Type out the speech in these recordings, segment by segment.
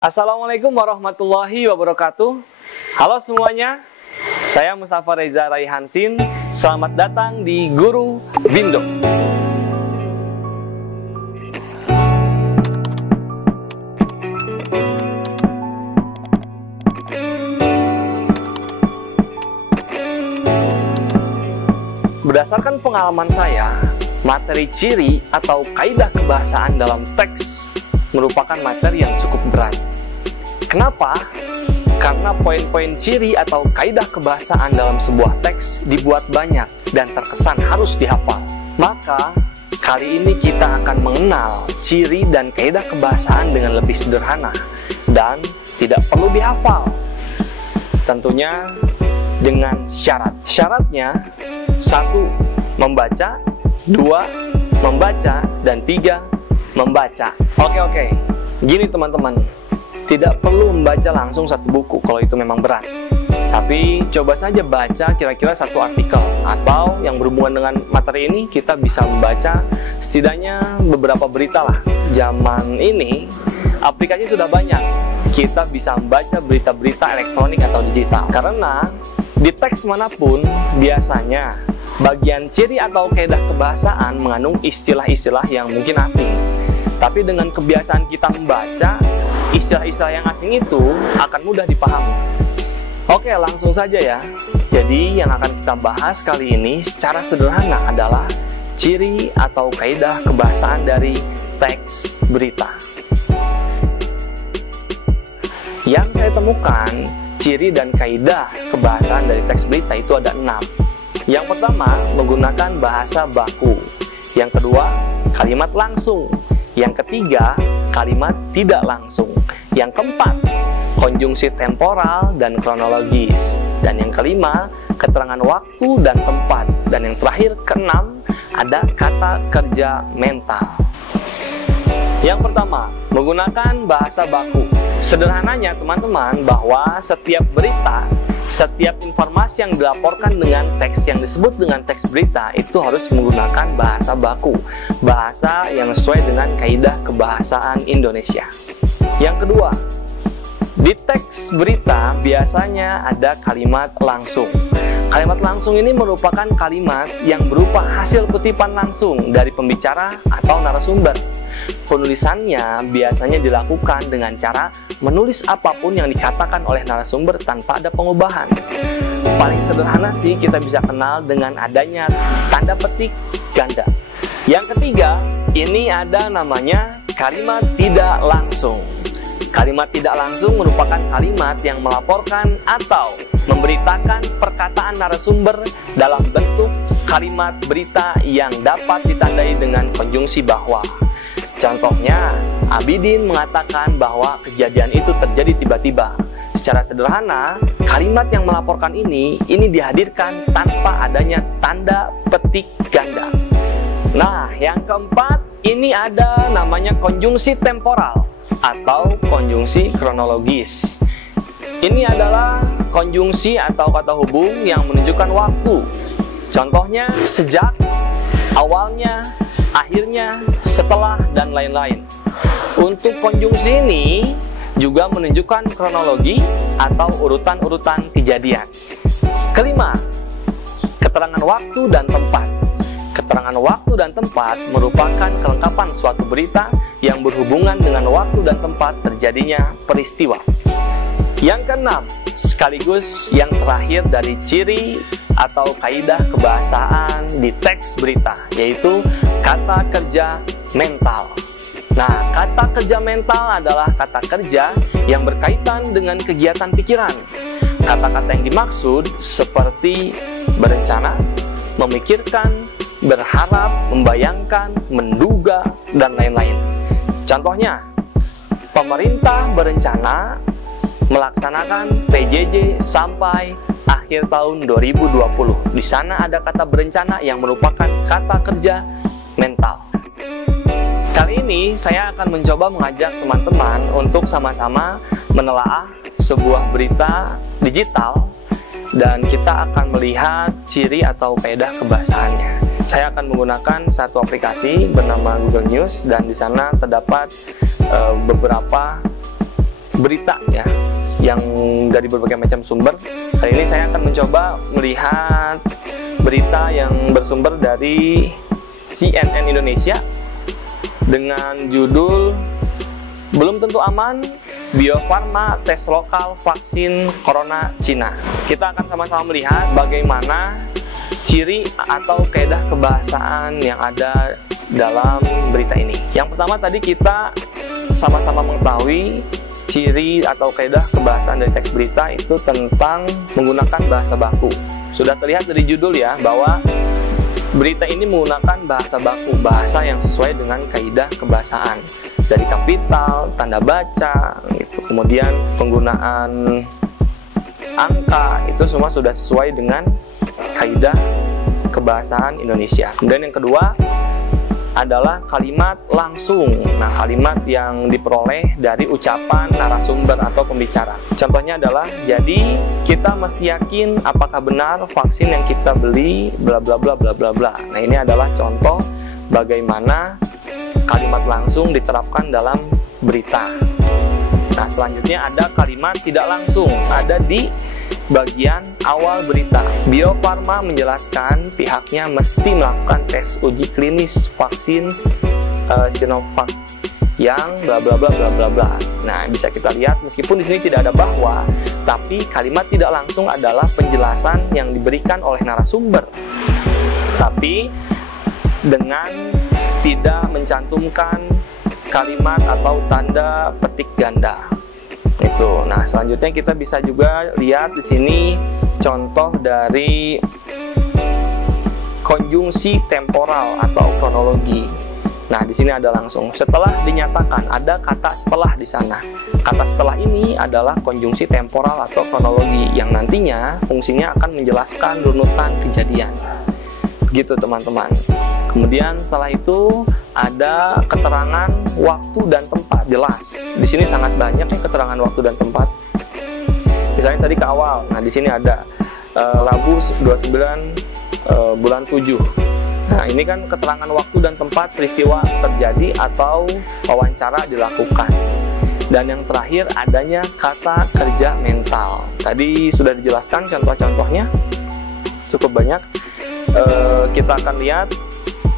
Assalamualaikum warahmatullahi wabarakatuh. Halo semuanya, saya Mustafa Reza Raihansin. Selamat datang di Guru Bindo. Berdasarkan pengalaman saya, materi ciri atau kaidah kebahasaan dalam teks merupakan materi yang cukup berat. Kenapa? Karena poin-poin ciri atau kaidah kebahasaan dalam sebuah teks dibuat banyak dan terkesan harus dihafal. Maka, kali ini kita akan mengenal ciri dan kaidah kebahasaan dengan lebih sederhana dan tidak perlu dihafal. Tentunya dengan syarat. Syaratnya, 1. Membaca, 2. Membaca, dan 3. Membaca. Oke. Gini teman-teman, tidak perlu membaca langsung satu buku kalau itu memang berat. Tapi coba saja baca kira-kira satu artikel, atau yang berhubungan dengan materi ini kita bisa membaca setidaknya beberapa berita lah. Zaman ini aplikasi sudah banyak, kita bisa membaca berita-berita elektronik atau digital. Karena di teks manapun biasanya bagian ciri atau kaidah kebahasaan mengandung istilah-istilah yang mungkin asing. Tapi dengan kebiasaan kita membaca, istilah-istilah yang asing itu akan mudah dipahami. Oke, langsung saja ya. Jadi yang akan kita bahas kali ini secara sederhana adalah ciri atau kaidah kebahasaan dari teks berita. Yang saya temukan, ciri dan kaidah kebahasaan dari teks berita itu ada 6. Yang pertama, menggunakan bahasa baku. Yang kedua, kalimat langsung. Yang ketiga, kalimat tidak langsung. Yang keempat, konjungsi temporal dan kronologis. Dan yang kelima, keterangan waktu dan tempat. Dan yang terakhir, keenam, ada kata kerja mental. Yang pertama, menggunakan bahasa baku. Sederhananya teman-teman, bahwa setiap berita, setiap informasi yang dilaporkan dengan teks yang disebut dengan teks berita itu harus menggunakan bahasa baku, bahasa yang sesuai dengan kaidah kebahasaan Indonesia. Yang kedua, di teks berita biasanya ada kalimat langsung. Kalimat langsung ini merupakan kalimat yang berupa hasil kutipan langsung dari pembicara atau narasumber. Penulisannya biasanya dilakukan dengan cara menulis apapun yang dikatakan oleh narasumber tanpa ada pengubahan. Paling sederhana sih kita bisa kenal dengan adanya tanda petik ganda. Yang ketiga, ini ada namanya kalimat tidak langsung. Kalimat tidak langsung merupakan kalimat yang melaporkan atau memberitakan perkataan narasumber dalam bentuk kalimat berita yang dapat ditandai dengan konjungsi bahwa. Contohnya, Abidin mengatakan bahwa kejadian itu terjadi tiba-tiba. Secara sederhana, kalimat yang melaporkan ini dihadirkan tanpa adanya tanda petik ganda. Nah, yang keempat, ini ada namanya konjungsi temporal atau konjungsi kronologis. Ini adalah konjungsi atau kata hubung yang menunjukkan waktu. Contohnya, sejak, awalnya, akhirnya, setelah, dan lain-lain. Untuk konjungsi ini juga menunjukkan kronologi atau urutan-urutan kejadian. Kelima, keterangan waktu dan tempat. Keterangan waktu dan tempat merupakan kelengkapan suatu berita yang berhubungan dengan waktu dan tempat terjadinya peristiwa. Yang keenam, sekaligus yang terakhir dari ciri atau kaidah kebahasaan di teks berita, yaitu kata kerja mental. Nah, kata kerja mental adalah kata kerja yang berkaitan dengan kegiatan pikiran. Kata-kata yang dimaksud seperti berencana, memikirkan, berharap, membayangkan, menduga, dan lain-lain. Contohnya, pemerintah berencana melaksanakan PJJ sampai akhir tahun 2020. Di sana ada kata berencana yang merupakan kata kerja mental. Kali ini saya akan mencoba mengajak teman-teman untuk sama-sama menelaah sebuah berita digital dan kita akan melihat ciri atau kaidah kebahasaannya. Saya akan menggunakan satu aplikasi bernama Google News dan di sana terdapat beberapa berita ya, yang dari berbagai macam sumber. Kali ini saya akan mencoba melihat berita yang bersumber dari CNN Indonesia dengan judul "Belum tentu aman, Bio Farma tes lokal vaksin Corona Cina". Kita akan sama-sama melihat bagaimana ciri atau kaedah kebahasaan yang ada dalam berita ini. Yang pertama tadi kita sama-sama mengetahui ciri atau kaedah kebahasaan dari teks berita itu tentang menggunakan bahasa baku. Sudah terlihat dari judul ya, bahwa berita ini menggunakan bahasa baku, bahasa yang sesuai dengan kaedah kebahasaan. Dari kapital, tanda baca, gitu. Kemudian penggunaan angka, itu semua sudah sesuai dengan kaedah kebahasaan Indonesia. Kemudian yang kedua adalah kalimat langsung. Nah, kalimat yang diperoleh dari ucapan narasumber atau pembicara. Contohnya adalah, jadi kita mesti yakin apakah benar vaksin yang kita beli bla bla bla bla bla bla. Nah, ini adalah contoh bagaimana kalimat langsung diterapkan dalam berita. Nah, selanjutnya ada kalimat tidak langsung, ada di bagian awal berita. Bio Farma menjelaskan pihaknya mesti melakukan tes uji klinis vaksin Sinovac yang bla bla bla bla bla bla. Nah, bisa kita lihat meskipun di sini tidak ada bahwa, tapi kalimat tidak langsung adalah penjelasan yang diberikan oleh narasumber, tapi dengan tidak mencantumkan kalimat atau tanda petik ganda. Itu. Nah, selanjutnya kita bisa juga lihat di sini contoh dari konjungsi temporal atau kronologi. Nah, di sini ada langsung setelah dinyatakan, ada kata setelah di sana. Kata setelah ini adalah konjungsi temporal atau kronologi yang nantinya fungsinya akan menjelaskan runutan kejadian. Begitu teman-teman. Kemudian setelah itu ada keterangan waktu dan tempat, jelas. Di sini sangat banyak ya keterangan waktu dan tempat. Misalnya tadi ke awal. Nah, di sini ada Rabu 29 bulan 7. Nah, ini kan keterangan waktu dan tempat peristiwa terjadi atau wawancara dilakukan. Dan yang terakhir adanya kata kerja mental. Tadi sudah dijelaskan contoh-contohnya cukup banyak. Kita akan lihat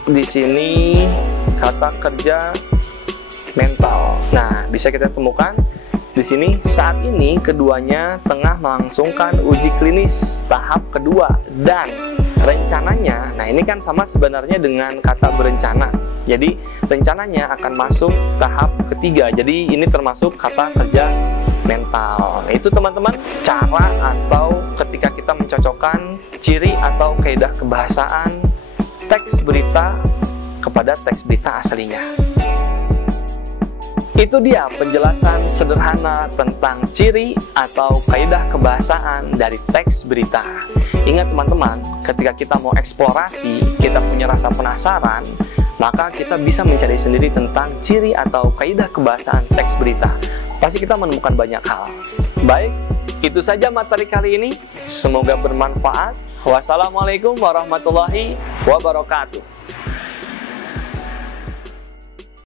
di sini kata kerja mental. Nah, bisa kita temukan di sini saat ini keduanya tengah melangsungkan uji klinis tahap kedua dan rencananya. Nah, ini kan sama sebenarnya dengan kata berencana. Jadi, rencananya akan masuk tahap ketiga. Jadi, ini termasuk kata kerja mental. Nah, itu teman-teman cara atau ketika kita mencocokkan ciri atau kaedah kebahasaan teks berita kepada teks berita aslinya. Itu dia penjelasan sederhana tentang ciri atau kaedah kebahasaan dari teks berita. Ingat teman-teman, ketika kita mau eksplorasi, kita punya rasa penasaran, maka kita bisa mencari sendiri tentang ciri atau kaedah kebahasaan teks berita. Pasti kita menemukan banyak hal. Baik, itu saja materi kali ini. Semoga bermanfaat. Wassalamualaikum warahmatullahi wabarakatuh.